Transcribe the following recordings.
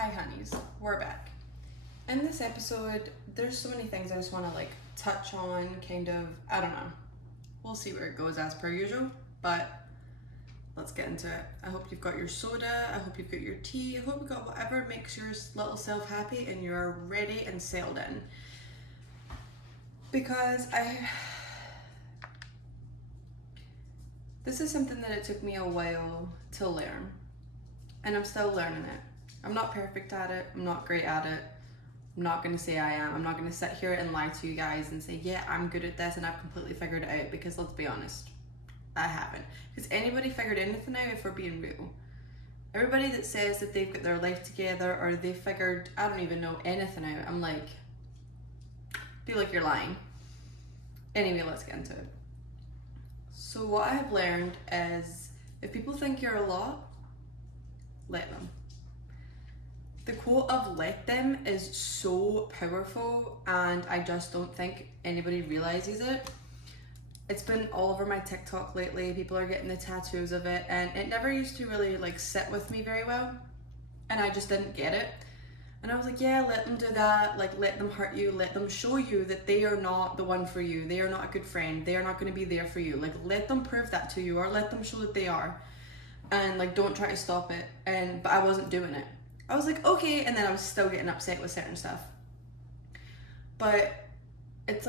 Hi honeys, we're back. In this episode, there's so many things I just want to touch on, I don't know. We'll see where it goes as per usual, but let's get into it. I hope you've got your soda, I hope you've got your tea, I hope you've got whatever makes your little self happy and you're ready and sailed in. Because this is something that it took me a while to learn, and I'm still learning it. I'm not perfect at it, I'm not great at it. I'm not going to say I am. I'm not going to sit here and lie to you guys and say, yeah, I'm good at this and I've completely figured it out, because let's be honest, I haven't. Has anybody figured anything out if we're being real? Everybody that says that they've got their life together or they figured, I don't even know anything out, I'm like, feel like you're lying. Anyway, let's get into it. So what I have learned is, if people think you're a lot, let them. The quote of "let them" is so powerful, and I just don't think anybody realizes it. It's been all over my TikTok lately. People are getting the tattoos of it, and it never used to really sit with me very well, and I just didn't get it. And I was like, yeah, let them do that, let them hurt you, let them show you that they are not the one for you, they are not a good friend, they are not going to be there for you, let them prove that to you, or let them show that they are, and don't try to stop it. But I wasn't doing it. I was like, okay, and then I was still getting upset with certain stuff. But it's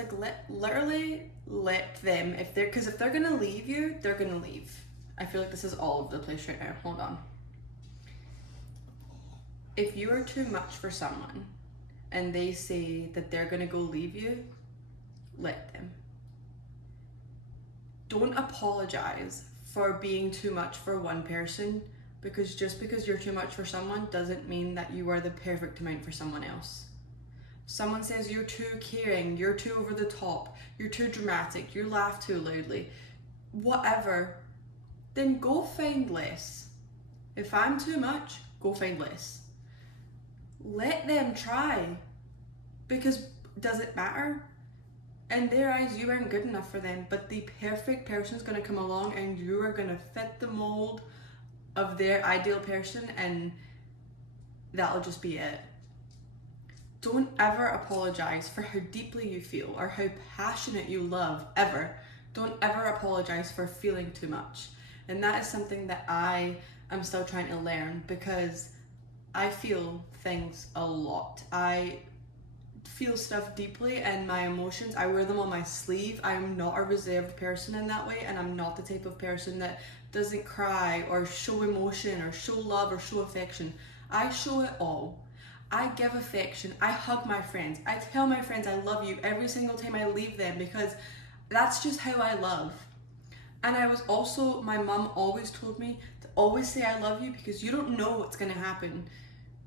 literally let them, because if they're gonna leave you, they're gonna leave. I feel like this is all over the place right now. Hold on. If you are too much for someone and they say that they're gonna go leave you, let them. Don't apologize for being too much for one person, because just because you're too much for someone doesn't mean that you are the perfect amount for someone else. Someone says you're too caring, you're too over the top, you're too dramatic, you laugh too loudly, whatever, then go find less. If I'm too much, go find less. Let them try, because does it matter? In their eyes, you aren't good enough for them, but the perfect person's gonna come along and you are gonna fit the mold of their ideal person, and that'll just be it. Don't ever apologize for how deeply you feel or how passionate you love, ever. Don't ever apologize for feeling too much. And that is something that I am still trying to learn, because I feel things a lot. I feel stuff deeply, and my emotions, I wear them on my sleeve. I am not a reserved person in that way, and I'm not the type of person that doesn't cry or show emotion or show love or show affection. I show it all. I give affection. I hug my friends. I tell my friends I love you every single time I leave them, because that's just how I love. And my mom always told me to always say I love you, because you don't know what's gonna happen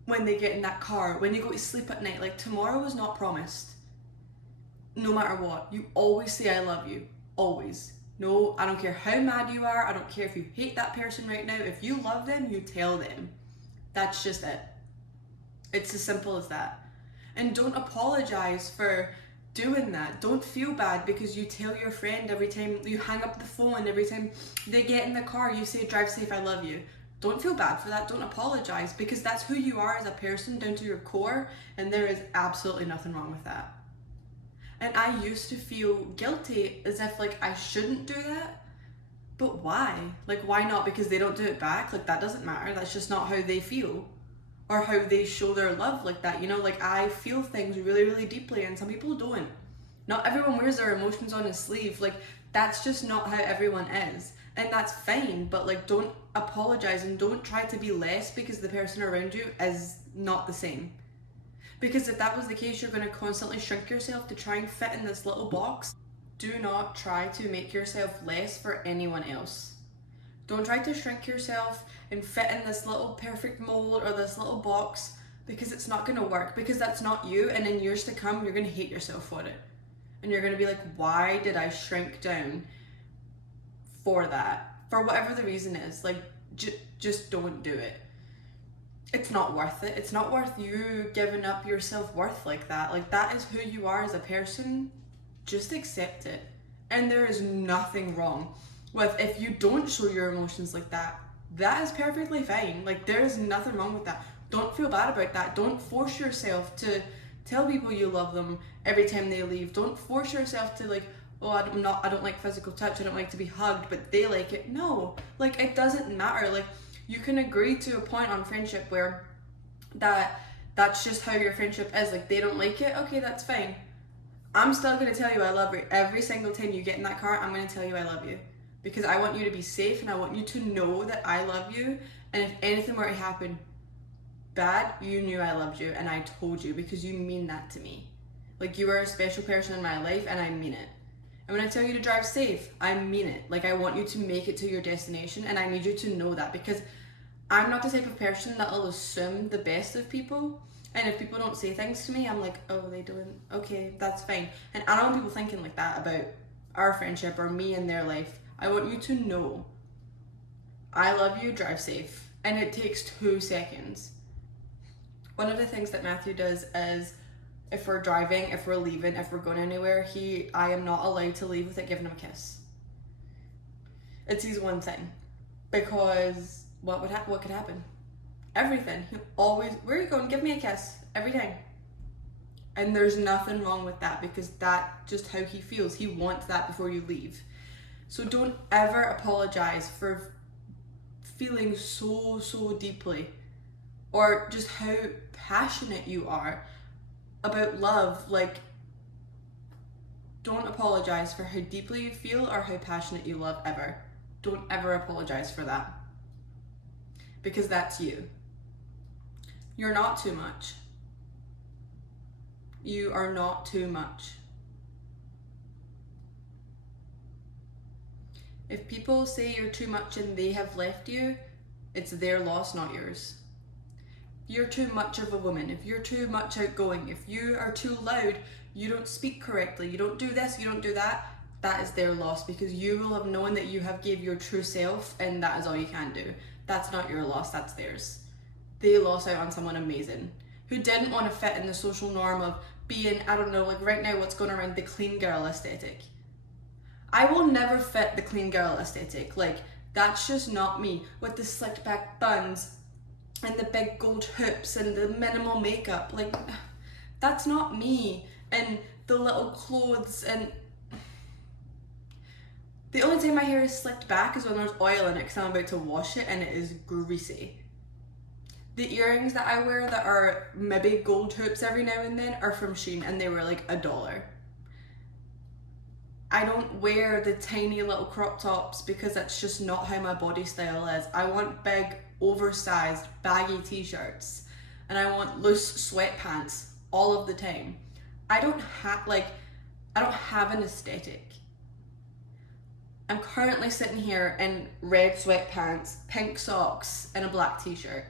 when they get in that car, when you go to sleep at night. Tomorrow is not promised. No matter what, you always say I love you, always. No, I don't care how mad you are, I don't care if you hate that person right now, if you love them, you tell them. That's just it. It's as simple as that. And don't apologize for doing that. Don't feel bad because you tell your friend every time you hang up the phone, every time they get in the car, you say, drive safe, I love you. Don't feel bad for that. Don't apologize, because that's who you are as a person down to your core, and there is absolutely nothing wrong with that. And I used to feel guilty, as if I shouldn't do that. But why? Why not? Because they don't do it back? That doesn't matter. That's just not how they feel, or how they show their love like that. I feel things really, really deeply, and some people don't. Not everyone wears their emotions on his sleeve. That's just not how everyone is. And that's fine, but don't apologize and don't try to be less because the person around you is not the same. Because if that was the case, you're going to constantly shrink yourself to try and fit in this little box. Do not try to make yourself less for anyone else. Don't try to shrink yourself and fit in this little perfect mold or this little box, because it's not going to work, because that's not you, and in years to come, you're going to hate yourself for it. And you're going to be like, why did I shrink down for that? For whatever the reason is, just don't do it. It's not worth it. It's not worth you giving up your self-worth like that. That is who you are as a person. Just accept it. And there is nothing wrong with if you don't show your emotions like that. That is perfectly fine. There is nothing wrong with that. Don't feel bad about that. Don't force yourself to tell people you love them every time they leave. Don't force yourself to like, oh, I don't like physical touch, I don't like to be hugged, but they like it. No, like it doesn't matter. Like you can agree to a point on friendship where that's just how your friendship is. Like they don't like it, okay, that's fine. I'm still gonna tell you I love you. Every single time you get in that car, I'm gonna tell you I love you. Because I want you to be safe and I want you to know that I love you. And if anything were to happen bad, you knew I loved you and I told you, because you mean that to me. Like you are a special person in my life and I mean it. And when I tell you to drive safe, I mean it. Like I want you to make it to your destination and I need you to know that, because I'm not the type of person that will assume the best of people. And if people don't say things to me, I'm like, oh, they don't, okay, that's fine. And I don't want people thinking like that about our friendship or me in their life. I want you to know I love you, drive safe. And it takes 2 seconds. One of the things that Matthew does is, if we're driving, if we're leaving, if we're going anywhere, I am not allowed to leave without giving him a kiss. It's his one thing. Because what could happen? Everything. He always, where are you going? Give me a kiss. Every time. And there's nothing wrong with that, because that's just how he feels. He wants that before you leave. So don't ever apologize for feeling so deeply, or just how passionate you are about love. Like, don't apologize for how deeply you feel or how passionate you love ever. Don't ever apologize for that, because that's you. You're not too much. You are not too much. If people say you're too much and they have left you, it's their loss, not yours. If you're too much of a woman, if you're too much outgoing, if you are too loud, you don't speak correctly, you don't do this, you don't do that, that is their loss, because you will have known that you have gave your true self and that is all you can do. That's not your loss, that's theirs. They lost out on someone amazing who didn't want to fit in the social norm of being, I don't know, like right now what's going around, the clean girl aesthetic. I will never fit the clean girl aesthetic. Like, that's just not me. With the slicked back buns and the big gold hoops and the minimal makeup. Like, that's not me. And the little clothes, and the only time my hair is slicked back is when there's oil in it because I'm about to wash it and it is greasy. The earrings that I wear that are maybe gold hoops every now and then are from Shein, and they were like $1. I don't wear the tiny little crop tops because that's just not how my body style is. I want big, oversized, baggy t-shirts, and I want loose sweatpants all of the time. I don't have an aesthetic. I'm currently sitting here in red sweatpants, pink socks, and a black t-shirt.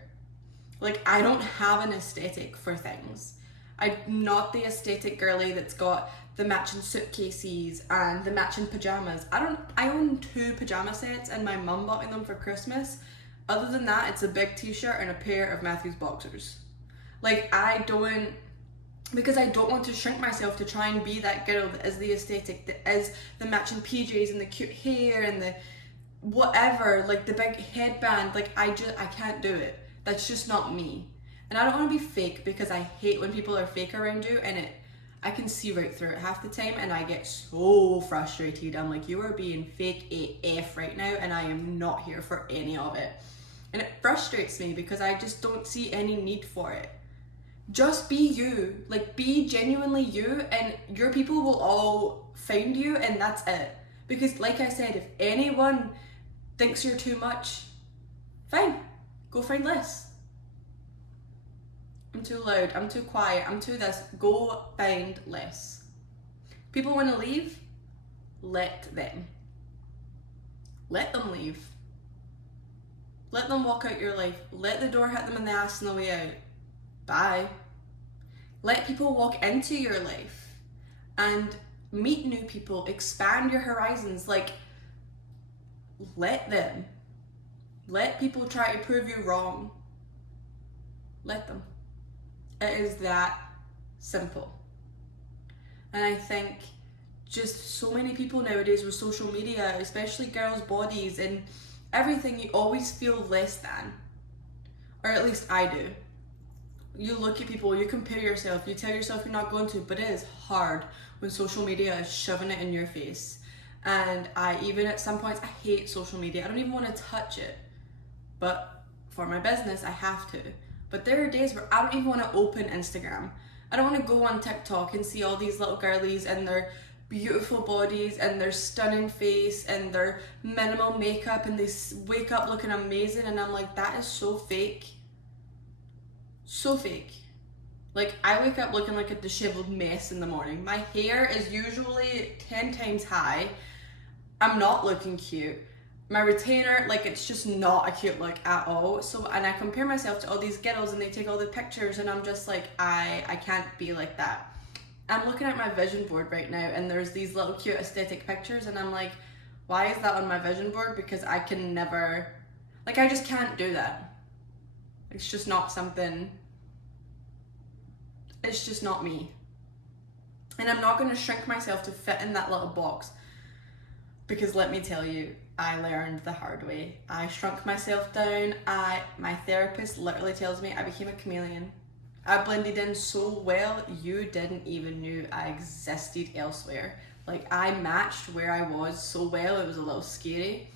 Like, I don't have an aesthetic for things. I'm not the aesthetic girly that's got the matching suitcases and the matching pajamas. I own 2 pajama sets and my mum bought me them for Christmas. Other than that, it's a big t-shirt and a pair of Matthew's boxers. Like, because I don't want to shrink myself to try and be that girl that is the aesthetic, that is the matching PJs and the cute hair and the whatever, like the big headband. Like, I can't do it. That's just not me. And I don't want to be fake, because I hate when people are fake around you, and I can see right through it half the time, and I get so frustrated. I'm like, you are being fake AF right now, and I am not here for any of it. And it frustrates me because I just don't see any need for it. Just be you. Like, be genuinely you, and your people will all find you, and that's it. Because like I said, if anyone thinks you're too much, fine. Go find less. I'm too loud, I'm too quiet, I'm too this. Go find less. People want to leave, let them. Let them leave. Let them walk out your life. Let the door hit them in the ass on the way out. Bye. Let people walk into your life and meet new people, expand your horizons. Like, let them. Let people try to prove you wrong. Let them. It is that simple. And I think just so many people nowadays with social media, especially girls' bodies and everything, you always feel less than. Or at least I do. You look at people, you compare yourself, you tell yourself you're not going to, but it is hard when social media is shoving it in your face. And I even at some points, I hate social media. I don't even want to touch it. But for my business, I have to. But there are days where I don't even want to open Instagram. I don't want to go on TikTok and see all these little girlies and their beautiful bodies and their stunning face and their minimal makeup, and they wake up looking amazing, and I'm like, that is so fake. So fake. Like, I wake up looking like a disheveled mess in the morning. My hair is usually 10 times high. I'm not looking cute. My retainer, like, it's just not a cute look at all. So, and I compare myself to all these girls and they take all the pictures, and I'm just like, I can't be like that. I'm looking at my vision board right now, and there's these little cute aesthetic pictures, and I'm like, why is that on my vision board? Because I can never, like, I just can't do that. It's just not something, it's just not me. And I'm not going to shrink myself to fit in that little box, because let me tell you, I learned the hard way. I shrunk myself down. My therapist literally tells me I became a chameleon. I blended in so well, you didn't even knew I existed elsewhere. Like, I matched where I was so well, it was a little scary.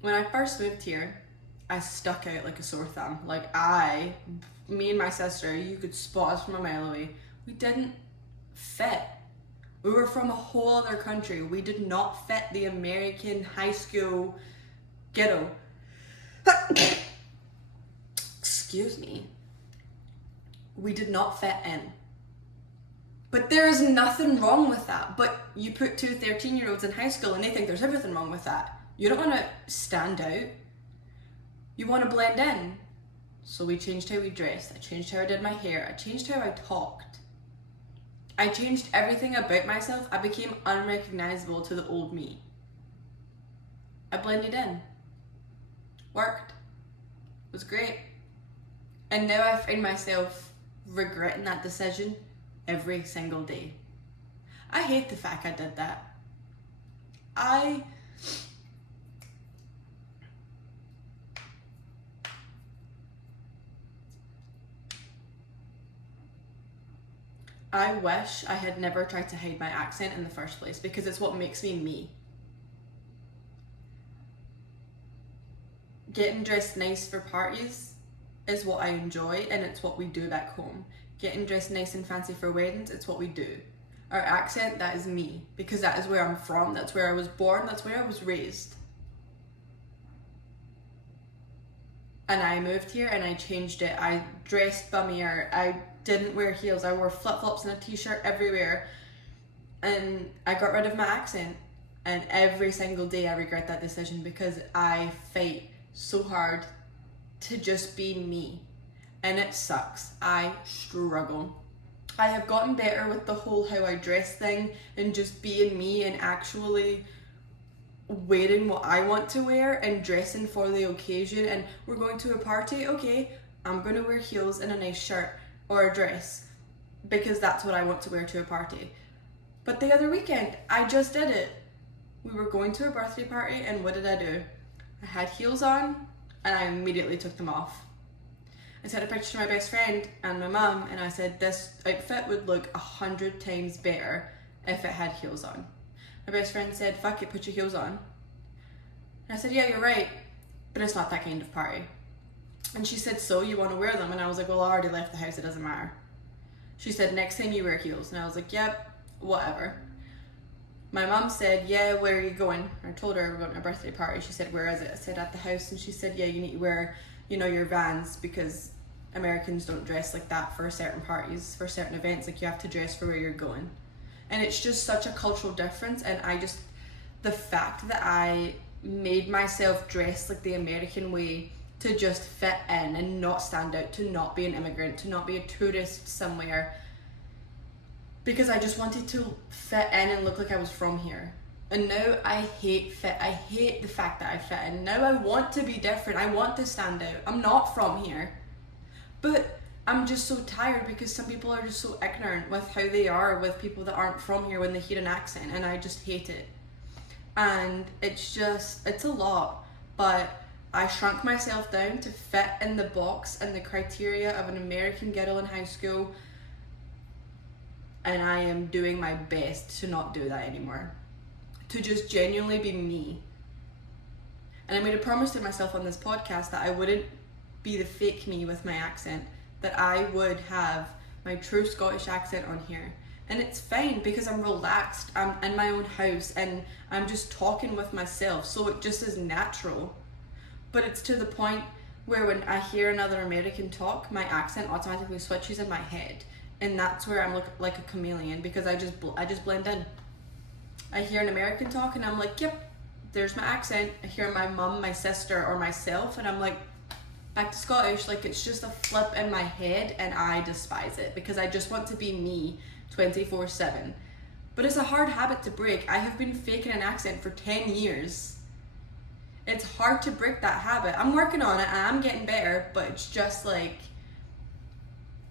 When I first moved here, I stuck out like a sore thumb. Like, me and my sister, you could spot us from a mile away. We didn't fit. We were from a whole other country. We did not fit the American high school ghetto. Excuse me. We did not fit in. But there is nothing wrong with that. But you put two 13-year-olds in high school and they think there's everything wrong with that. You don't want to stand out. You want to blend in. So we changed how we dressed. I changed how I did my hair. I changed how I talked. I changed everything about myself. I became unrecognizable to the old me. I blended in. Worked. It was great. And now I find myself regretting that decision every single day. I hate the fact I did that. I wish I had never tried to hide my accent in the first place, because it's what makes me me. Getting dressed nice for parties is what I enjoy, and it's what we do back home. Getting dressed nice and fancy for weddings, it's what we do. Our accent, that is me, because that is where I'm from, that's where I was born, that's where I was raised. And I moved here and I changed it. I dressed bummier, I didn't wear heels, I wore flip-flops and a t-shirt everywhere, and I got rid of my accent. And every single day I regret that decision, because I fight so hard to just be me, and it sucks. I struggle. I have gotten better with the whole how I dress thing and just being me and actually wearing what I want to wear and dressing for the occasion. And we're going to a party, okay, I'm going to wear heels and a nice shirt or a dress because that's what I want to wear to a party. But the other weekend, I just did it. We were going to a birthday party, and what did I do? I had heels on and I immediately took them off. I sent a picture to my best friend and my mum, and I said this outfit would look 100 times better if it had heels on. My best friend said, fuck it, put your heels on. And I said, yeah, you're right, but it's not that kind of party. And she said, so you want to wear them? And I was like, well, I already left the house, it doesn't matter. She said, next time you wear heels. And I was like, yep, whatever. My mum said, yeah, where are you going? I told her we're going to a birthday party. She said, where is it? I said, at the house. And she said, yeah, you need to wear, your Vans, because Americans don't dress like that for certain parties, for certain events. Like, you have to dress for where you're going. And it's just such a cultural difference. And the fact that I made myself dress like the American way to just fit in and not stand out, to not be an immigrant, to not be a tourist somewhere, because I just wanted to fit in and look like I was from here. And now I hate the fact that I fit in. Now I want to be different. I want to stand out. I'm not from here. But I'm just so tired because some people are just so ignorant with how they are with people that aren't from here when they hear an accent, and I just hate it. And it's a lot. But I shrunk myself down to fit in the box and the criteria of an American girl in high school, and I am doing my best to not do that anymore. To just genuinely be me. And I made a promise to myself on this podcast that I wouldn't be the fake me with my accent, that I would have my true Scottish accent on here. And it's fine because I'm relaxed, I'm in my own house and I'm just talking with myself, so it just is natural. But it's to the point where when I hear another American talk, my accent automatically switches in my head, and that's where I'm like a chameleon, because I just blend in. I hear an American talk and I'm like, yep, there's my accent. I hear my mum, my sister, or myself, and I'm like, back to Scottish. Like, it's just a flip in my head, and I despise it because I just want to be me 24/7. But it's a hard habit to break. I have been faking an accent for 10 years. It's hard to break that habit. I'm working on it and I'm getting better, but it's just like,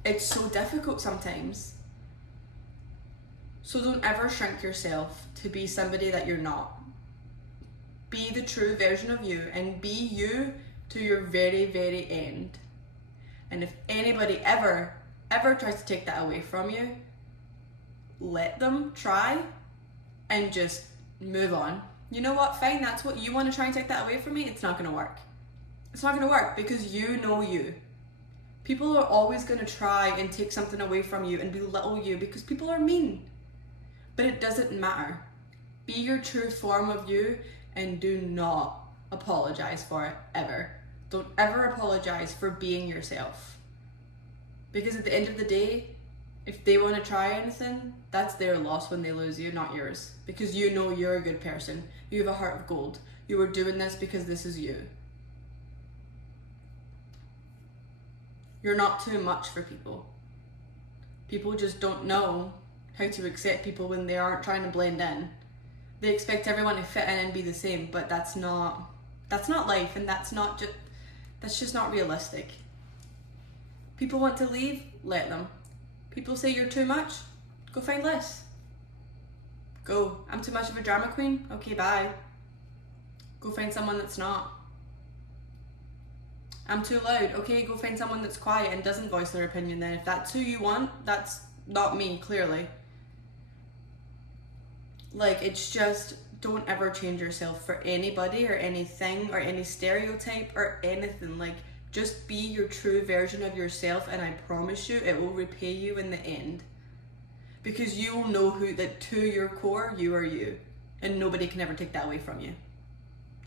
it's so difficult sometimes. So don't ever shrink yourself to be somebody that you're not. Be the true version of you, and be you to your very, very end. And if anybody ever tries to take that away from you, let them try and just move on. You know what, fine, that's what you want to try and take that away from me. It's not going to work. It's not going to work because you know you. People are always going to try and take something away from you and belittle you because people are mean. But it doesn't matter. Be your true form of you and do not apologize for it ever. Don't ever apologize for being yourself. Because at the end of the day, if they want to try anything, that's their loss when they lose you, not yours. Because you know you're a good person. You have a heart of gold. You are doing this because this is you. You're not too much for people. People just don't know how to accept people when they aren't trying to blend in. They expect everyone to fit in and be the same, but that's not life, and that's just not realistic. People want to leave, let them. People say you're too much, go find less. Go. I'm too much of a drama queen? Okay, bye. Go find someone that's not. I'm too loud. Okay, go find someone that's quiet and doesn't voice their opinion then. If that's who you want, that's not me, clearly. Like, it's just, don't ever change yourself for anybody or anything or any stereotype or anything. Like, just be your true version of yourself, and I promise you it will repay you in the end. Because you will know that to your core, you are you. And nobody can ever take that away from you.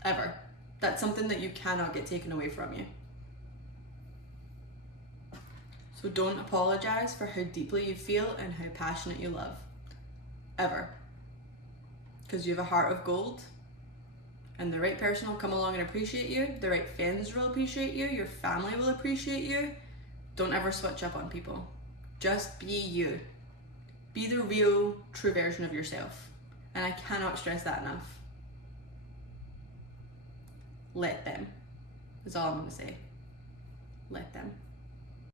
Ever. That's something that you cannot get taken away from you. So don't apologize for how deeply you feel and how passionate you love. Ever. Because you have a heart of gold. And the right person will come along and appreciate you. The right friends will appreciate you. Your family will appreciate you. Don't ever switch up on people. Just be you. Be the real, true version of yourself. And I cannot stress that enough. Let them. Is all I'm going to say. Let them.